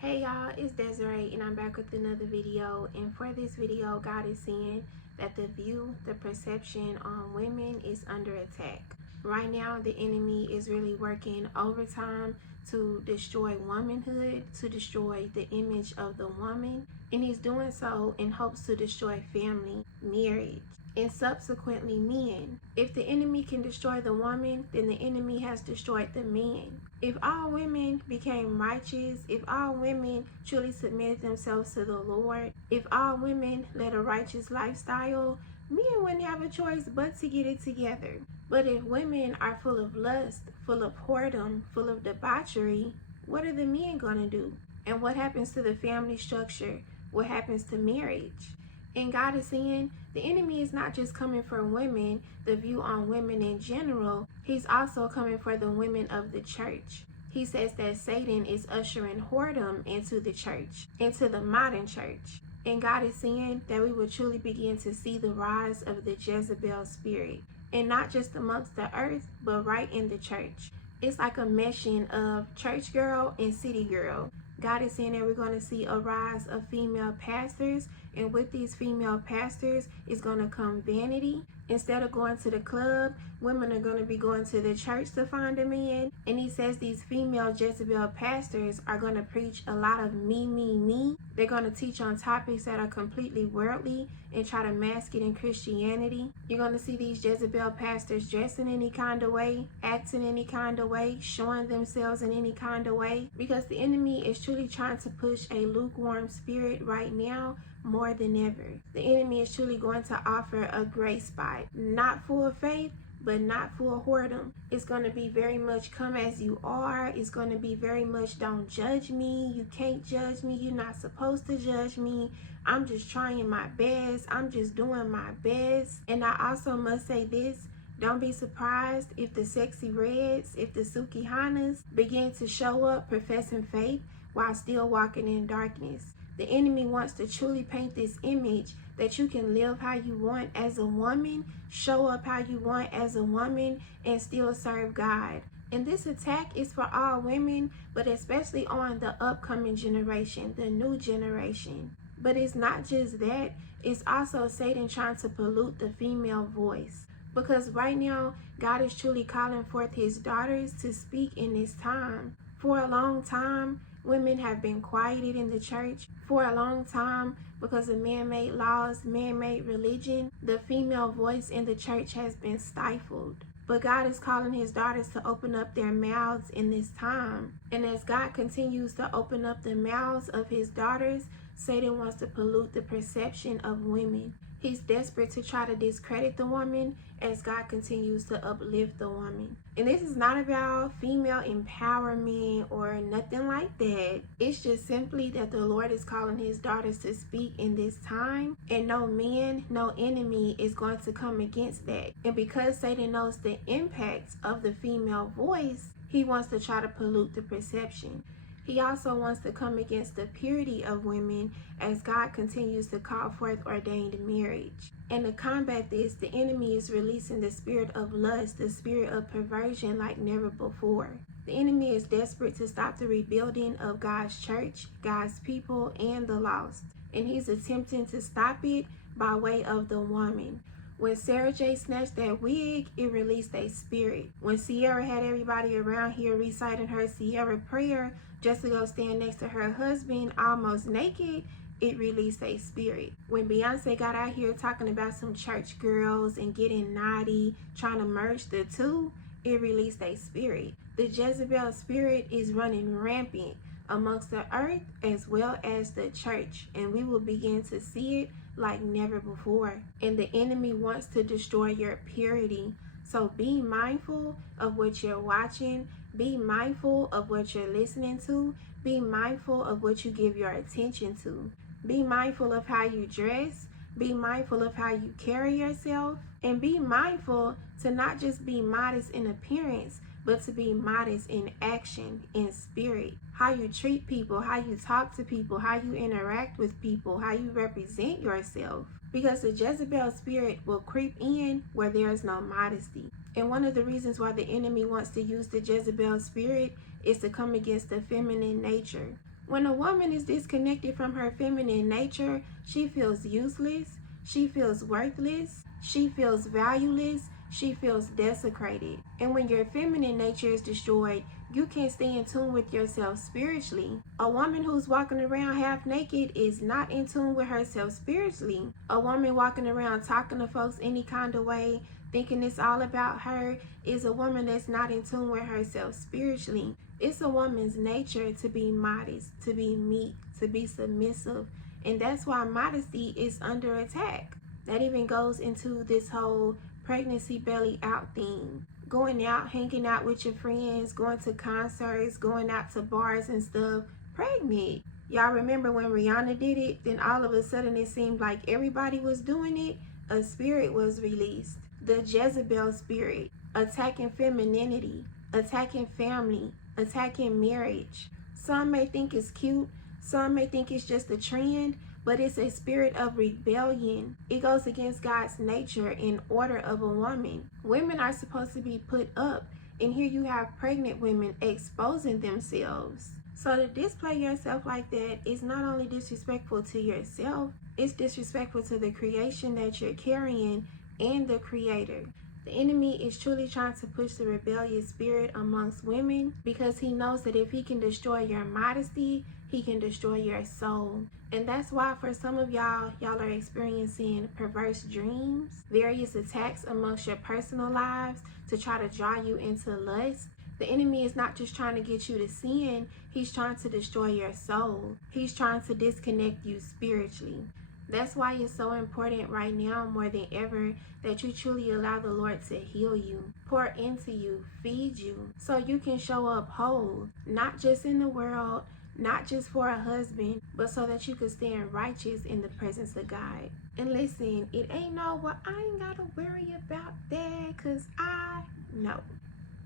Hey y'all, it's Desiree and I'm back with another video. And for this video, God is saying that the perception on women is under attack. Right now, the enemy is really working overtime to destroy womanhood, to destroy the image of the woman. And he's doing so in hopes to destroy family, marriage, and subsequently men. If the enemy can destroy the woman, then the enemy has destroyed the man. If all women became righteous, if all women truly submitted themselves to the Lord, if all women led a righteous lifestyle, men wouldn't have a choice but to get it together. But if women are full of lust, full of whoredom, full of debauchery, what are the men going to do? And what happens to the family structure? What happens to marriage? And God is saying the enemy is not just coming for women, the view on women in general. He's also coming for the women of the church. He says that Satan is ushering whoredom into the church, into the modern church. And God is saying that we will truly begin to see the rise of the Jezebel spirit. And not just amongst the earth, but right in the church. It's like a meshing of church girl and city girl. God is saying that we're going to see a rise of female pastors, and with these female pastors is going to come vanity. Instead of going to the club, women are going to be going to the church to find a man. And he says these female Jezebel pastors are going to preach a lot of me. They're going to teach on topics that are completely worldly and try to mask it in Christianity. You're going to see these Jezebel pastors dressing any kind of way, acting any kind of way, showing themselves in any kind of way, because the enemy is truly trying to push a lukewarm spirit right now more than ever. The enemy is truly going to offer a gray spot, not full of faith, but not full of whoredom. It's going to be very much come as you are. It's going to be very much don't judge me. You can't judge me. You're not supposed to judge me. I'm just trying my best. I'm just doing my best. And I also must say this. Don't be surprised if the sexy reds, if the Sukihanas begin to show up professing faith while still walking in darkness. The enemy wants to truly paint this image that you can live how you want as a woman, show up how you want as a woman, and still serve God. And this attack is for all women, but especially on the upcoming generation, the new generation. But it's not just that, it's also Satan trying to pollute the female voice. Because right now, God is truly calling forth his daughters to speak in this time. For a long time, women have been quieted in the church. For a long time, because of man-made laws, man-made religion, the female voice in the church has been stifled. But God is calling his daughters to open up their mouths in this time. And as God continues to open up the mouths of his daughters, Satan wants to pollute the perception of women. He's desperate to try to discredit the woman as God continues to uplift the woman. And this is not about female empowerment or nothing like that. It's just simply that the Lord is calling his daughters to speak in this time, and no man, no enemy is going to come against that. And because Satan knows the impact of the female voice, he wants to try to pollute the perception. He also wants to come against the purity of women as God continues to call forth ordained marriage. And to combat this, the enemy is releasing the spirit of lust, the spirit of perversion like never before. The enemy is desperate to stop the rebuilding of God's church, God's people, and the lost. And he's attempting to stop it by way of the woman. When Sarah J snatched that wig, it released a spirit. When Sierra had everybody around here reciting her Sierra prayer just to go stand next to her husband almost naked, it released a spirit. When Beyonce got out here talking about some church girls and getting naughty, trying to merge the two, it released a spirit. The Jezebel spirit is running rampant amongst the earth as well as the church, and we will begin to see it like never before. And the enemy wants to destroy your purity. So be mindful of what you're watching. Be mindful of what you're listening to. Be mindful of what you give your attention to. Be mindful of how you dress. Be mindful of how you carry yourself. And be mindful to not just be modest in appearance, but to be modest in action, in spirit. How you treat people, how you talk to people, how you interact with people, how you represent yourself. Because the Jezebel spirit will creep in where there is no modesty. And one of the reasons why the enemy wants to use the Jezebel spirit is to come against the feminine nature. When a woman is disconnected from her feminine nature, she feels useless, she feels worthless, she feels valueless, she feels desecrated. And when your feminine nature is destroyed, you can't stay in tune with yourself spiritually. A woman who's walking around half naked is not in tune with herself spiritually. A woman walking around talking to folks any kind of way, thinking it's all about her, is a woman that's not in tune with herself spiritually. It's a woman's nature to be modest, to be meek, to be submissive. And that's why modesty is under attack. That even goes into this whole pregnancy belly out thing. Going out, hanging out with your friends, going to concerts, going out to bars and stuff, pregnant. Y'all remember when Rihanna did it? Then all of a sudden it seemed like everybody was doing it. A spirit was released. The Jezebel spirit, attacking femininity, attacking family, attacking marriage. Some may think it's cute, some may think it's just a trend, but it's a spirit of rebellion. It goes against God's nature and order of a woman. Women are supposed to be put up, and here you have pregnant women exposing themselves. So to display yourself like that is not only disrespectful to yourself, it's disrespectful to the creation that you're carrying and the Creator. The enemy is truly trying to push the rebellious spirit amongst women because he knows that if he can destroy your modesty, he can destroy your soul. And that's why for some of y'all are experiencing perverse dreams, various attacks amongst your personal lives to try to draw you into lust. The enemy is not just trying to get you to sin, he's trying to destroy your soul. He's trying to disconnect you spiritually. That's why it's so important right now more than ever that you truly allow the Lord to heal you, pour into you, feed you, so you can show up whole, not just in the world, not just for a husband, but so that you can stand righteous in the presence of God. And listen, it ain't no, well, I ain't gotta worry about that because I know.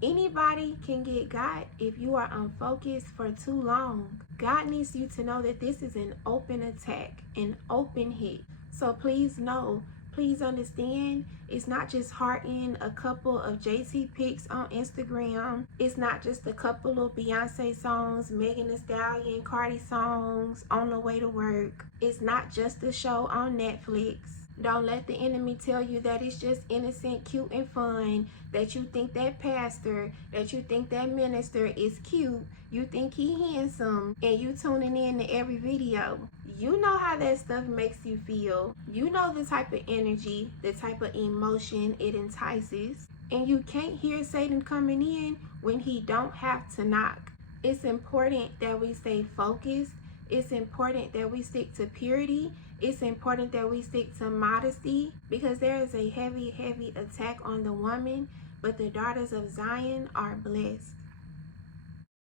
Anybody can get got if you are unfocused for too long. God needs you to know that this is an open attack, an open hit. So please know, please understand, it's not just hearting a couple of JT pics on Instagram. It's not just a couple of Beyonce songs, Megan Thee Stallion, Cardi songs on the way to work. It's not just a show on Netflix. Don't let the enemy tell you that it's just innocent, cute, and fun, that you think that pastor, that you think that minister is cute, you think he handsome, and you tuning in to every video. You know how that stuff makes you feel. You know the type of energy, the type of emotion it entices. And you can't hear Satan coming in when he don't have to knock. It's important that we stay focused. It's important that we stick to purity. It's important that we stick to modesty because there is a heavy, heavy attack on the woman, but the daughters of Zion are blessed.